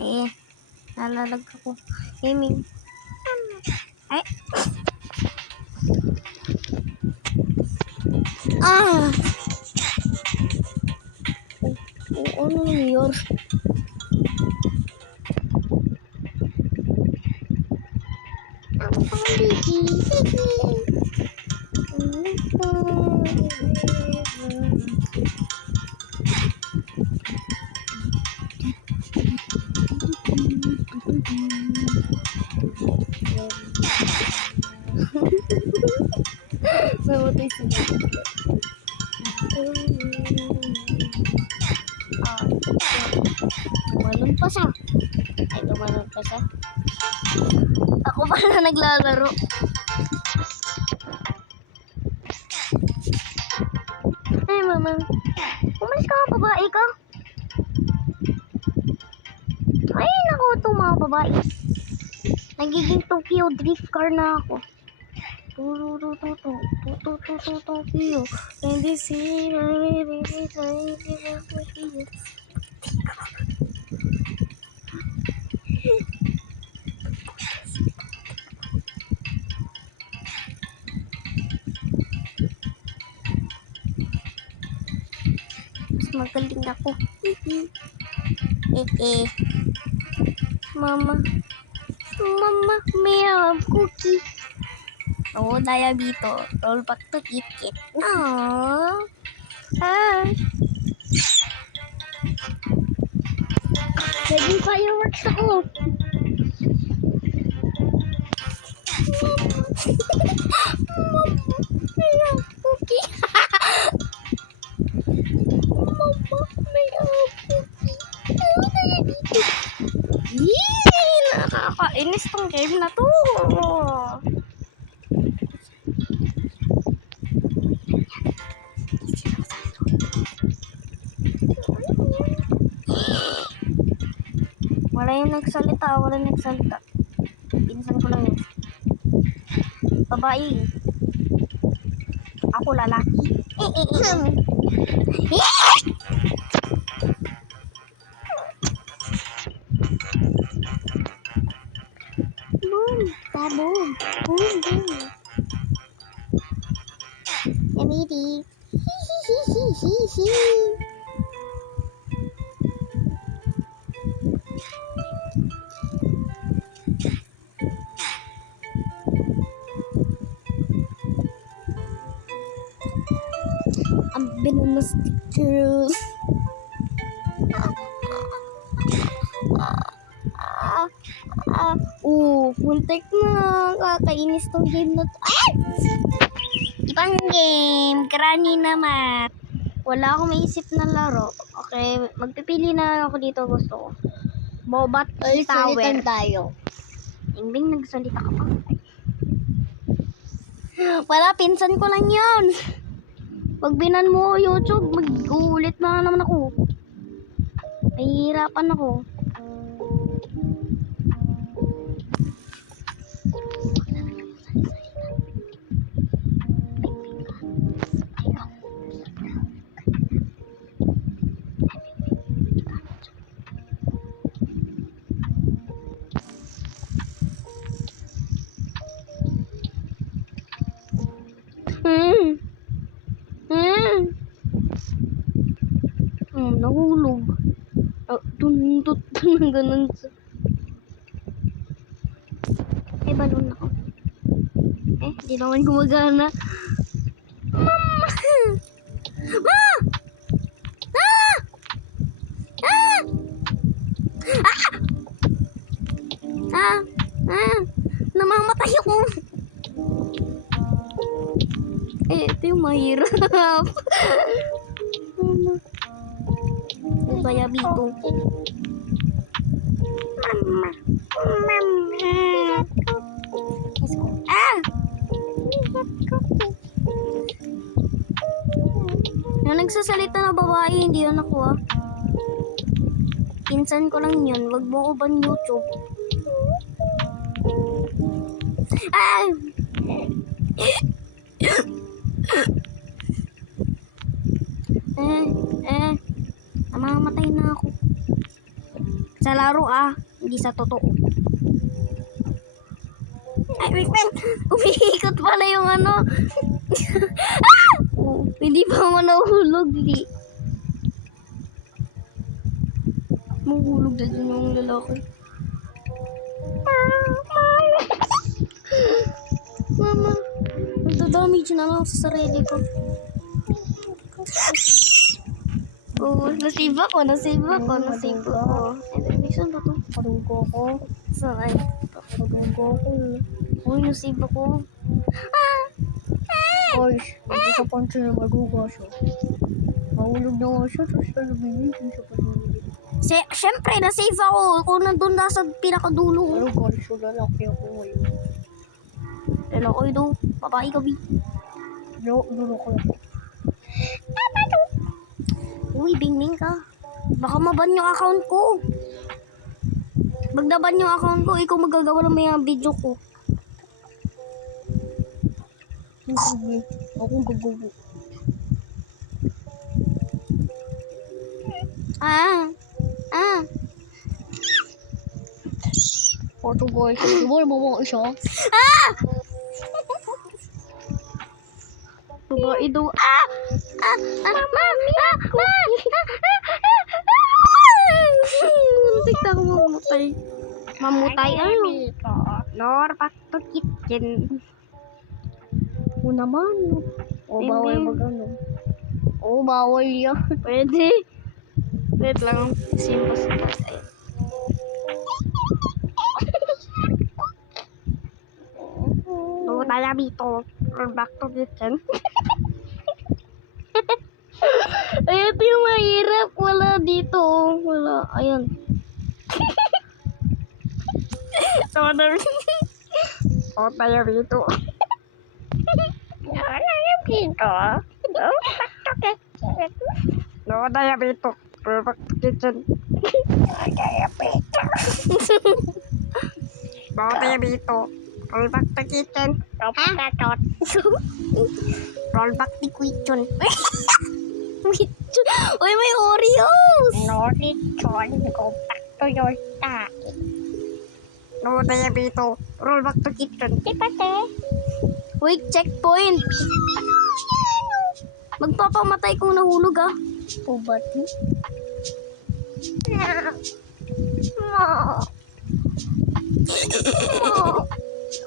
Eh, nalalag ako. Gaming. Ay. Ah! Ano yun? Namatay sila. Tumalon pa siya. Ay, tumalon pa siya. Ako pa na naglalaro. Ay, mama. Umalis ka, babae ka. Ay, naku, itong mga babae. Nagiging Tokyo drift car na ako. Tokyo. And this is mas magaling ako. Mama, may cookie. Oh, diabito. Roll back to Kit Kit. Aww. Ah. Naging fireworks ako. May cookie. May cookie. Oh, diabito. Yee! Nakakainis tong game na to. Wala yung nagsalita. Pinsan ko lang yun. Babae. Ako lalaki. Boom. Boom. Boom. Boom. Emily. Ang binanas girls. Muntik na. Kakainis tong game na to. Ibang game. Granny naman. Wala akong maisip na laro. Okay, magpipili na ako dito gusto ko. Bobat Tower. Salitan tayo. Ingbing, nagsalita ka pa. Wala, pinsan ko lang yun. Pag binan mo YouTube, mag-uulit na naman ako. Nahihirapan ako. Nahulog. Tundot na ganun sa... Ay, balon ako. Di naman gumagana. Mama! Ah! Ah! Ah! Ah! Ah! Namamatay ako. Ito yung mahirap. Diabito. Mama. Yung nagsasalita na babae, hindi yun ako. Pinsan ko lang yun. Wag mo ko ban YouTube. Namamatay na ako. Sa laro hindi sa totoo. Ay, wait. Umiikot pala yung ano. Hindi pa ako nahulog. Hindi. Mahulog na dyan yung lalaki. Mama, nagda-damage na lang sa sarili ko. Nasave ako. Saan ba ito? Padugo ko. Saan? Padugo ko. Uy, nasave ako. Ay, hindi sa pansin na madugo siya. Mahulog na nga siya, tapos talabingin siya panulog. Siyempre, nasave ako. Kung nandun na sa pinakadulo. Pero guys, so lalaki ako ngayon. Lalaki daw. Babae gabi. Dulo ko lang. Uy, bingning ka. Baka maban yung account ko. Magdaban yung account ko, ikaw magagawa ng mga video ko. Sige, ako gagawa. Ito guys, iwan mo mga isa. Babae daw. Muntik na ako mamutay. Mamutay ano? Lord, back to kitchen. O naman. O bawal Hindi. mag-ano. O bawal yan. Pwede. Wait lang. Simple. Ayun. No, tayo dito. Lord, back to kitchen. Ay, ito yung mahirap. Wala dito. Wala. Ayan. So, tayo dito. No, tayo dito. No, tayo dito. Perfect kitchen. No, tayo dito. Perfect kitchen. Roll back the kitchen. Uy, may Oreos! No, Richon, go back to your side. No, tayo dito. Roll back to kitchen. Tipate. Wait, checkpoint. Magpapamatay kung nahulog Pubati.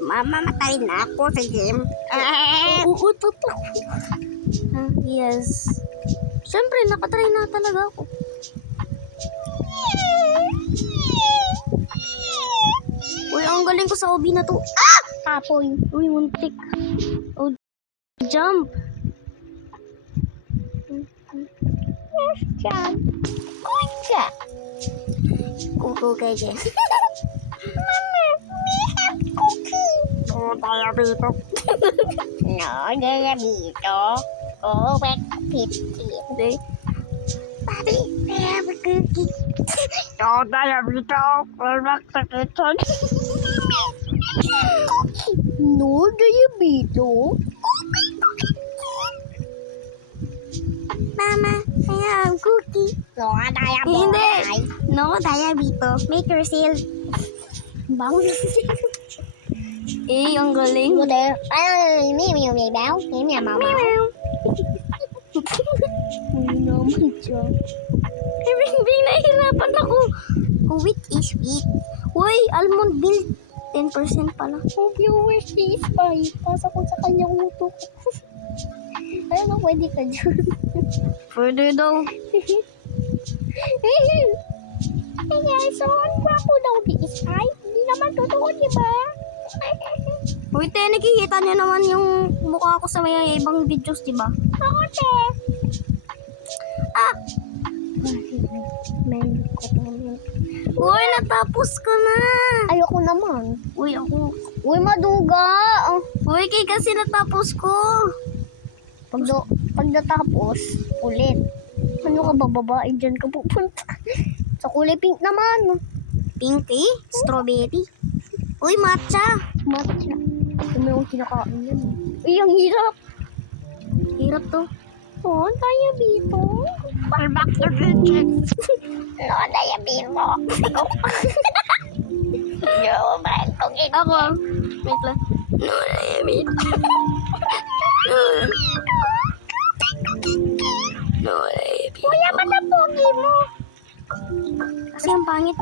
Mamamatay na ako sa game. Oo, totoo. Yes. Siyempre, nakatry na talaga ako. Uy, ang galing ko sa obi na to. Tapoy. Uy, muntik. Oh, jump. Yes, Chan. Kucha. Kuko kayo dyan. Mama, we have cookie. No, tayo dito. No, Diabito. Go back to kitchen. Hindi. Daddy, we have a cookie. No, tayo dito. Roll back to kitchen. No, Diabito. Mama, I have cookie. No, Diabito. Hindi. No, Diabito. Make your sale. Bang. Eh, ang galing. Cô tè, mèo béo, mèo màu màu. Uy naman siya. Eh, Bingbing, nahihirapan ako. Wheat is wheat. Uy, almond milk. 10% pala. Oh, viewers, si Spy. Pasa ko sa kanyang utok. Alam mo, pwede ka dyan. Pwede daw. Kaya, so, ang gwapo daw ni Spy. Hindi naman totoo, di ba? Uy, te, nakikita niyo naman yung mukha ko sa may ibang videos, di ba? Oo, te. Men ko to. Uy, natapos ko na. Ayoko naman. Uy, ako. Uy, maduga. Uy, kay kasi natapos ko. Pag natapos, ulit. Ano ka ba, babae dyan ka pupunta? Sa kulay pink naman. Pinky, strawberry. Uy, matcha. Matcha. Kung may akong kinakain yan. Uy, ang hirap. Hirap to. Oh, diabetes. Palbak to digit. No, diabetes. Yo, man. Ako. Wait lang. No, diabetes. No, diabetes. Kuya, ba't ang pogi mo? Kasi ang pangit.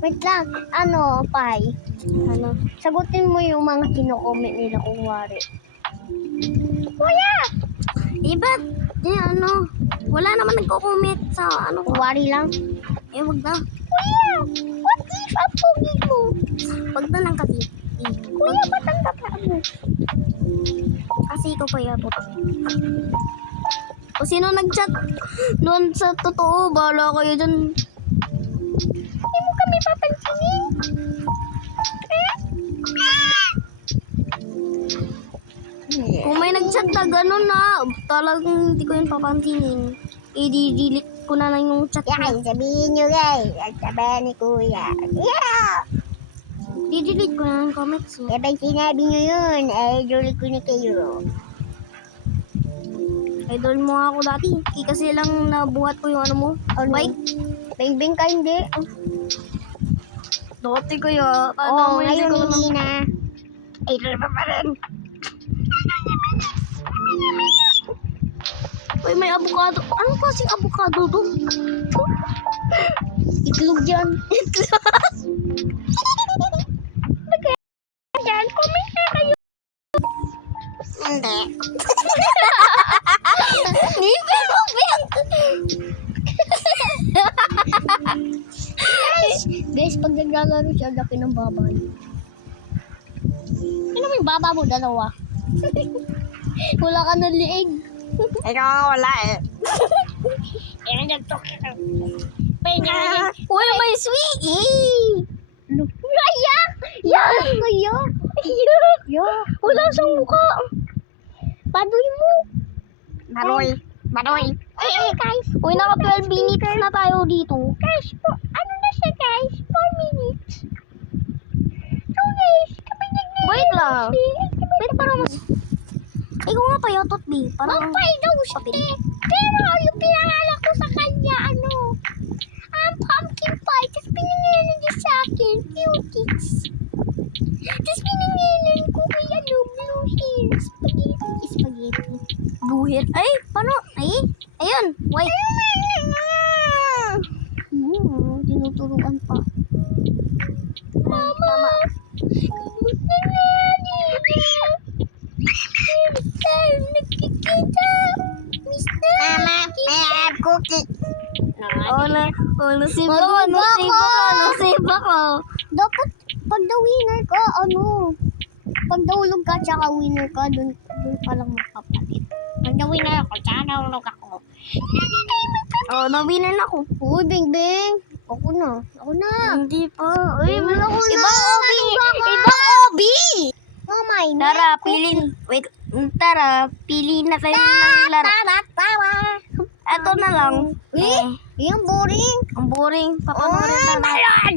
Wait lang. Ano, Pai? Ano? Sagutin mo yung mga kino-comment nila kung wari. Kuya! Iba, ano, wala naman nagko-comment sa ano ko. Kung wari lang. Eh, wag na. Kuya! What if ang pogi mo? Wag na lang kasi. Kuya, ba't ang tapa mo? Kasi ikaw pa yabot. O sino nag-chat noon sa totoo, bahala kayo dyan. Hindi mo kami papansinin. Kung may nag-chat na gano'n na, talagang hindi ko yun papansinin. I-delete ko na lang yung chat Yan, na. sabihin nyo guys. Ang sabihin ni Kuya. Yeah! I-delete ko na lang yung comments. Eh. Kapag sinabi nyo yun, ay idol ko na kayo. Idol mo nga ako dati. Kasi lang nabuhat ko yung ano mo. Ano? Bike. Bing-bing ka hindi. Dati kaya. Oo, ngayon hindi na. Idol pa pa rin. Uy, may avocado. Ano klaseng avocado to? Itlog yan. Yan, comment na kayo. Hindi. Nipin mo, Beng. Guys, pag naglalaro siya, laki ng baba niya. Ano may baba mo? Dalawa. Wala ka ng liig. Ikaw wala eh. Yan ang nagtok. Uy, may sweetie. Ano? Yak! Yak! Yak! Yak! Wala siyang mukha. Padoy mo. Baroy. Baroy. Ay, guys. Uy, naka 12 minutes na tayo dito. Guys, ano na siya, guys? 4 minutes. So, guys, kapag Wait lang. Wait, para mas... Ikaw nga pa yatot, B. Para Mapay daw siya. Pero yung pinangalan ko sa kanya, ano, pumpkin pie. Tapos pinangalan niya sa akin, cuties. Tapos pinangalan ko kay ano, blue hair. Spaghetti. buhit. Ay, paano? Ay, ayun. Wait. Tinuturuan pa. Mama. Tama. Kamusta na, Nina? Nagkikita. Miss na. Mama, may have cookie. Nasave ako. Marunong Nasave ako. ako. Nasave ako. Dapat, pag the winner ka, ano, pag nahulog ka, tsaka winner ka, dun pa lang magpapalit. Pag the winner ako, tsaka nahulog ako. Oh, na-winner na ako. Uy, Bing Bing. Ako na. Hindi pa. Uy, Wala ko na. Ibang OB. Nalungga ka. Ibang OB. Oh my God. Tara, pilin. Wait. Tara, pili na tayo ng laro. Tama. Ito na lang. Eh, yung boring. Ang boring. Papanoorin na lang. Malon.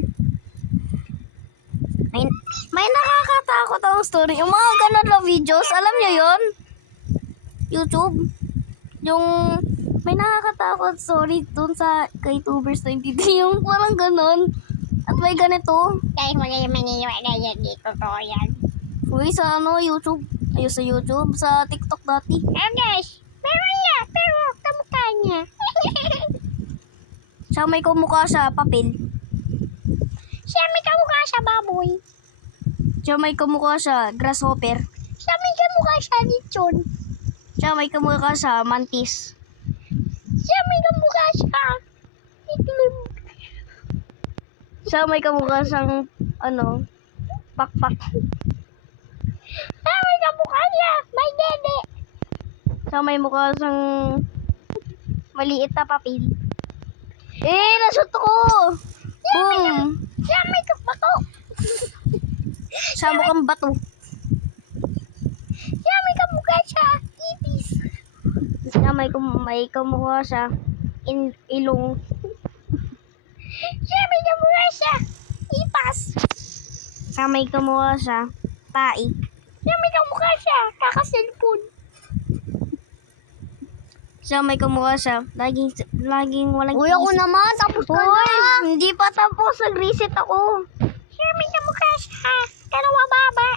May nakakatakot ang story. Yung mga ganun na videos, alam nyo yun? YouTube. Yung may nakakatakot story dun sa kay Tubers 23. Yung parang ganun. At may ganito. Kahit wala yung maniniwala yan dito, to yan. Uy, sa ano, YouTube. Ayun sa YouTube. Sa TikTok dati. Guys, meron niya, pero kamukha niya. Siya may kumukha sa papel. Siya may kamukha siya baboy. Siya may kumukha sa grasshopper. Siya may kamukha siya lechon. Siya may kumukha sa mantis. Siya may kamukha siya itlog. Siya may kamukha siyang, ano, pakpak. Siya may kamukha siya may dede. Siya may mukha siyang maliit na papel. Nasot ko! Boom! Siya may kabato. Siya mukhang bato. Siya may kamukha siya ipis. Siya may kumukha siya ilong. Siya may kamukha siya ipas. Siya may kumukha siya tai. Siya may kamukha siya kakaselfon. Siya may kamukha siya. Laging walang Uy, ako naman. Tapos ka Hoy, na. hindi pa tapos. Nag-reset ako. Siya, may kamukha siya. Pero mababa.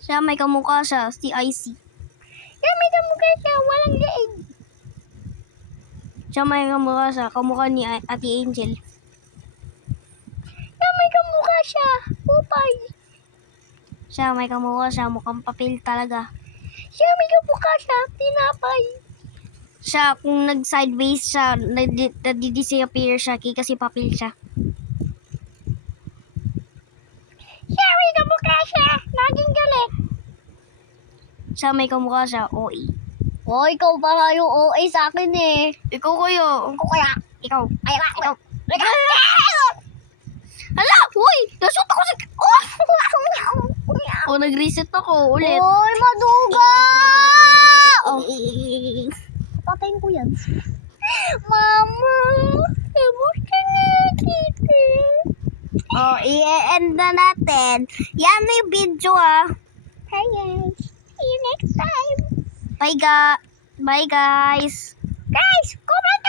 Siya may kamukha siya. Si IC. Siya, may kamukha siya. Walang leeg. Siya may kamukha siya. Kamukha ni Ate Angel. Siya, may kamukha siya. Upay. Siya may kamukha siya. Mukhang papel talaga. Siya, may kamukha siya. Tinapay. Siya, kung nag-sideways siya, nadi-disappear siya kasi papel siya. Siya, may kamukha siya. Laging galit. Siya may kamukha siya. OA. Oh, ikaw pala yung OA sa akin eh. Ikaw kayo. Ako kaya. Ikaw. Ay, ikaw. Hala! Uy! Nashoot ako sa... Oh! Nag-reset ako ulit. Oy, maduga! Oh. Patayin ko yan. Mama, kamusta na kita? Oh, i-end na natin. Yan na yung video ah. Hi guys. See you next time. Bye guys. Guys, comment